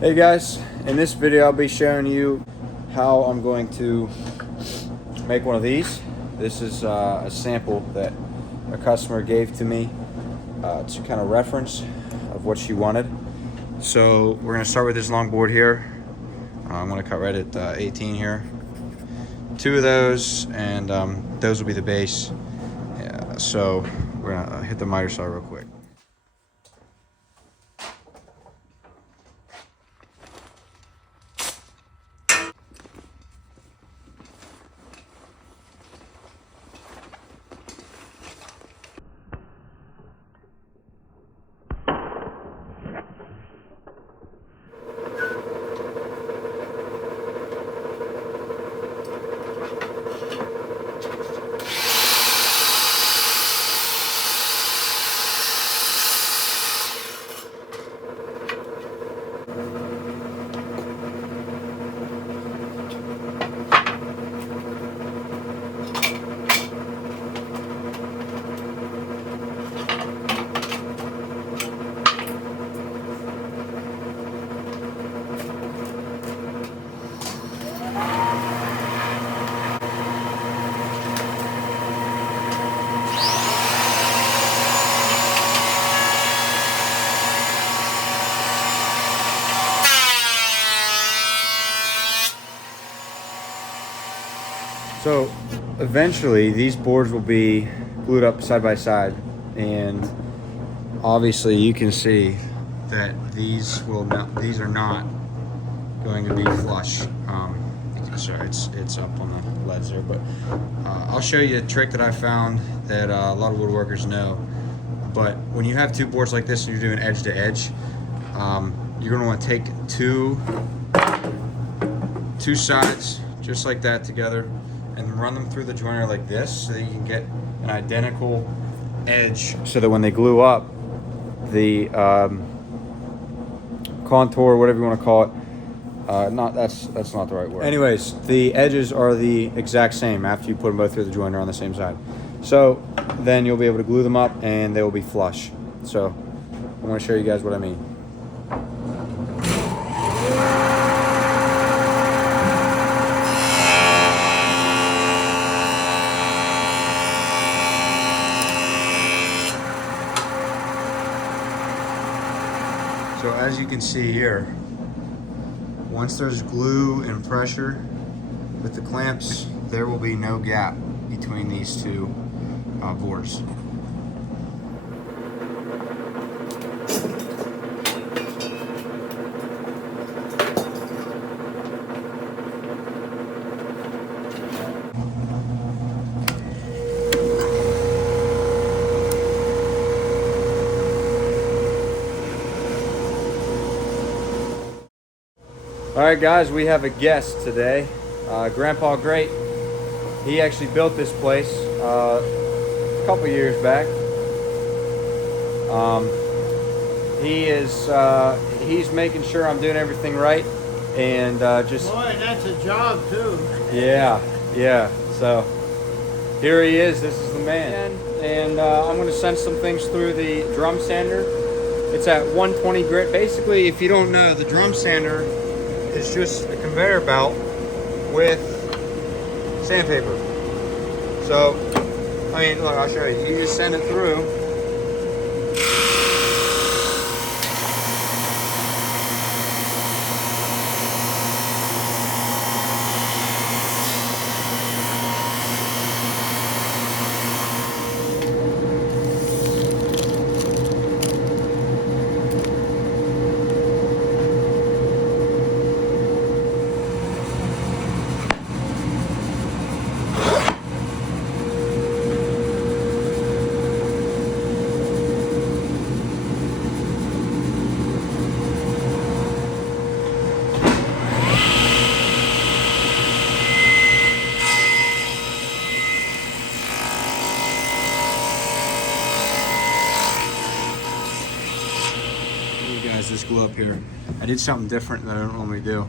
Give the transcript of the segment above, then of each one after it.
Hey guys, in this video I'll be showing you how I'm going to make one of these. This is a sample that a customer gave to me to kind of reference of what she wanted. So we're going to start with this long board here. I'm going to cut right at 18 here. 2 of those, and those will be the base. Yeah, so we're going to hit the miter saw real quick. So eventually these boards will be glued up side by side, and obviously you can see that these are not going to be flush. Sorry, it's up on the leads there, but I'll show you a trick that I found that a lot of woodworkers know. But when you have 2 boards like this and you're doing edge to edge, you're going to want to take two sides just like that together and run them through the joiner like this, so that you can get an identical edge, so that when they glue up, the contour, whatever you want to call it, that's not the right word. Anyways, the edges are the exact same after you put them both through the joiner on the same side. So then you'll be able to glue them up and they will be flush. So I'm going to show you guys what I mean. So as you can see here, once there's glue and pressure with the clamps, there will be no gap between these 2 boards. Alright guys, we have a guest today, Grandpa Great. He actually built this place a couple years back. He's making sure I'm doing everything right, and just... Boy, that's a job too. Yeah, so here he is. This is the man. And I'm going to send some things through the drum sander. It's at 120 grit. Basically, if you don't know, the drum sander is just a conveyor belt with sandpaper. So, I mean, look, I'll show you. You just send it through. This glue up here, I did something different that I don't normally do.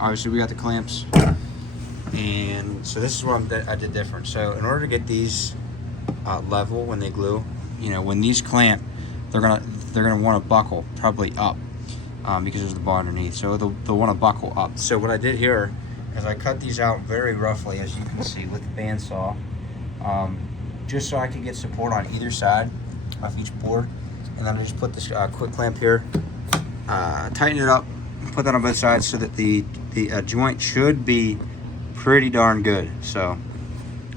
Obviously we got the clamps, and so this is what I did different. So in order to get these level when they glue, you know, when these clamp, they're gonna want to buckle probably up. because there's the bar underneath. So they'll want to buckle up. So what I did here is I cut these out very roughly, as you can see, with the bandsaw, just so I could get support on either side of each board. And then I just put this quick clamp here, tighten it up, put that on both sides so that the joint should be pretty darn good. So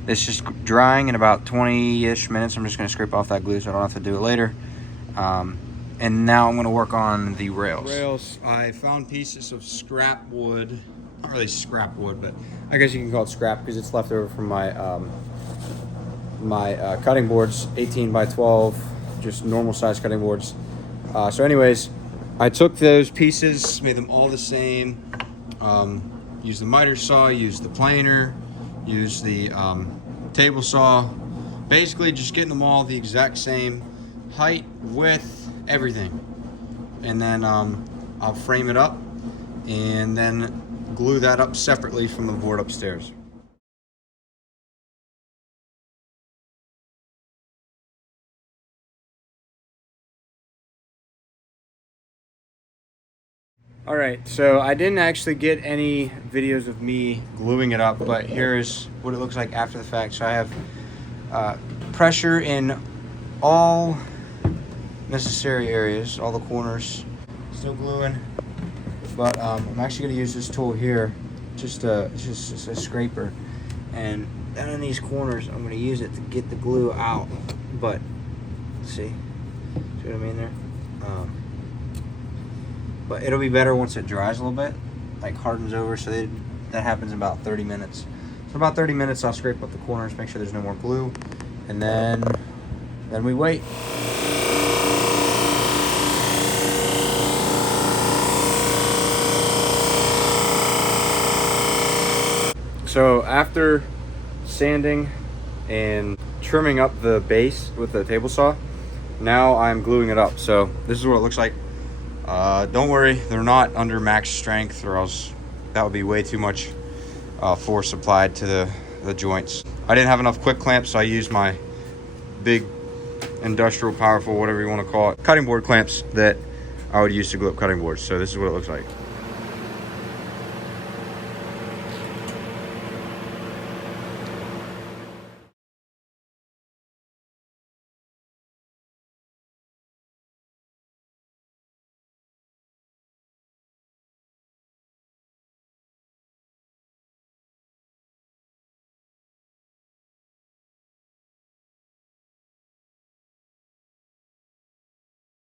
it's just drying in about 20-ish minutes. I'm just going to scrape off that glue so I don't have to do it later. And now I'm going to work on the rails. I found pieces of scrap wood. Not really scrap wood, but I guess you can call it scrap because it's left over from my cutting boards, 18 by 12, just normal size cutting boards. So anyways, I took those pieces, made them all the same. Used the miter saw, used the planer, used the table saw. Basically just getting them all the exact same height, width, everything. And then I'll frame it up and then glue that up separately from the board upstairs. All right, so I didn't actually get any videos of me gluing it up, but here's what it looks like after the fact. So I have pressure in all necessary areas, all the corners, still gluing, but I'm actually going to use this tool here, just a scraper, and down in these corners I'm going to use it to get the glue out. But see what I mean there? But it'll be better once it dries a little bit, like hardens over. So that happens in about 30 minutes. So about 30 minutes, I'll scrape up the corners, make sure there's no more glue, and then we wait. So after sanding and trimming up the base with the table saw, now I'm gluing it up. So this is what it looks like. Don't worry, they're not under max strength, or else that would be way too much force applied to the joints. I didn't have enough quick clamps, so I used my big industrial, powerful, whatever you want to call it, cutting board clamps that I would use to glue up cutting boards. So this is what it looks like.